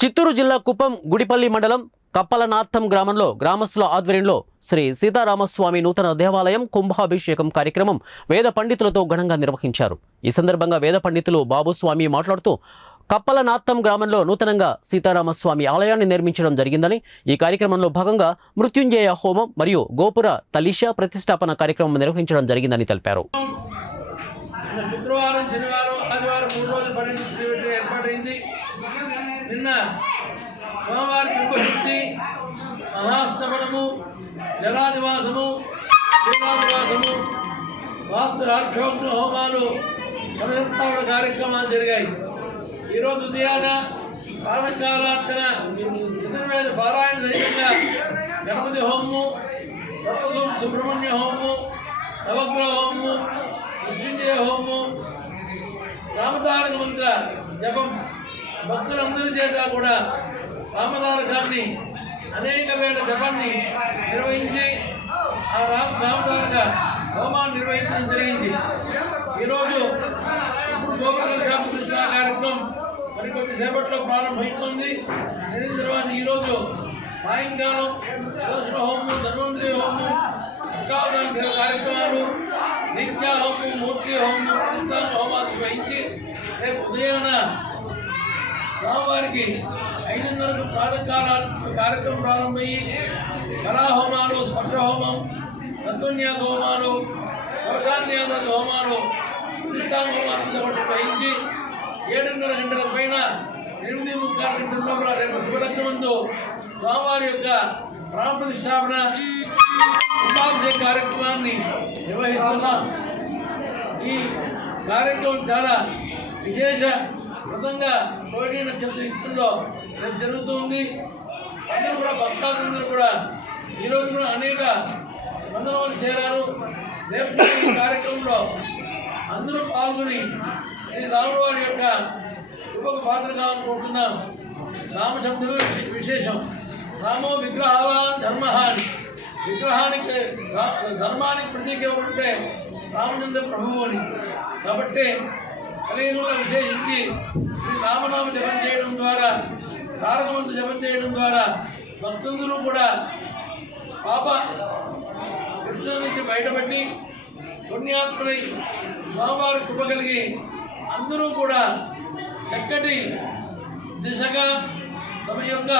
చిత్తూరు జిల్లా కుప్పం గుడిపల్లి మండలం కప్పలనాథం గ్రామంలో గ్రామస్తుల ఆధ్వర్యంలో శ్రీ సీతారామస్వామి నూతన దేవాలయం కుంభాభిషేకం కార్యక్రమం వేద పండితులతో ఘనంగా నిర్వహించారు. ఈ సందర్భంగా వేద పండితులు బాబుస్వామి మాట్లాడుతూ కప్పలనాథం గ్రామంలో నూతనంగా సీతారామస్వామి ఆలయాన్ని నిర్మించడం జరిగిందని ఈ కార్యక్రమంలో భాగంగా మృత్యుంజయ హోమం మరియు గోపుర తలిష ప్రతిష్టాపన కార్యక్రమం నిర్వహించడం జరిగిందని తెలిపారు. శుక్రవారం ఆదివారం మూడు రోజులు పర్యటన ఏర్పాటైంది. నిన్న సోమవారి కుంభశుద్ధి మహాస్తమనము జలాదివాసము శిలాదివాసము వాస్తు రాక్షోగ్న హోమాలు పునరుత్థాపన కార్యక్రమాలు జరిగాయి. ఈరోజు ఉదయాన ప్రాతకాలార్చన చతుర్వేద పారాయణ సహితంగా గణపతి హోమము సప్తసు సుబ్రహ్మణ్య హోమము నవగ్రహ హోమము మృత్యుంజయ హోమము రామదారక మంత్ర జపం భక్తులందరి చేత కూడా రామతారకాన్ని అనేక వేల జపాన్ని నిర్వహించి ఆ రామ రామతారక హోమాన్ని నిర్వహించడం జరిగింది. ఈరోజు ఇప్పుడు గోపర కృష్ణ కార్యక్రమం మరి కొద్దిసేపట్లో ప్రారంభమవుతుంది అయిన తర్వాత ఈరోజు సాయంకాలం కలశ హోమం ధన్వంతరి హోమం అష్టావధాన కార్యక్రమాలు నిత్య హోమం మూర్తి హోమం ప్రతిష్టాన హోమాలు నిర్వహించి రేపు ఉదయాన స్వామివారికి ఐదున్నరకు ప్రాతకాల కార్యక్రమం ప్రారంభమయ్యి కళాహోమాలు స్పర్శ హోమం తత్వన్యాస హోమాలు వర్గాన్యాస హోమాలు ప్రతిష్టాన హోమాలు ఒకటి ఏడున్నర గంటల పైన ఎనిమిది ముక్కాలు గంటల లోపల రేపు శుభలగ్నమందు స్వామివారి యొక్క ప్రాణ ప్రతిష్టాపన కార్యక్రమాన్ని నిర్వహిస్తున్నాం. ఈ కార్యక్రమం చాలా విశేష వ్రతంగా రోహిణి రేపు జరుగుతుంది. అందరూ కూడా భక్తాదులందరూ కూడా ఈరోజు కూడా అనేక వందల చేరారు. రేపు కార్యక్రమంలో అందరూ పాల్గొని శ్రీ రాముల వారి యొక్క కృపకు పాత్ర కావాలనుకుంటున్నాం రామశబ్దమే విశేషం. రామో విగ్రహవాన్ ధర్మ అని విగ్రహానికి ధర్మానికి ప్రతీక ఎవరుంటే రామచంద్ర ప్రభువు అని. కాబట్టి కలియుగంలో విజయించి శ్రీ రామనామ జపం చేయడం ద్వారా తారకమంత్ర జపం చేయడం ద్వారా భక్తులందరూ కూడా పాప కృష్ణ నుంచి బయటపడి పుణ్యాత్మలై స్వామివారి కృప కలిగి అందరూ కూడా చక్కటి దిశగా తమ యొక్క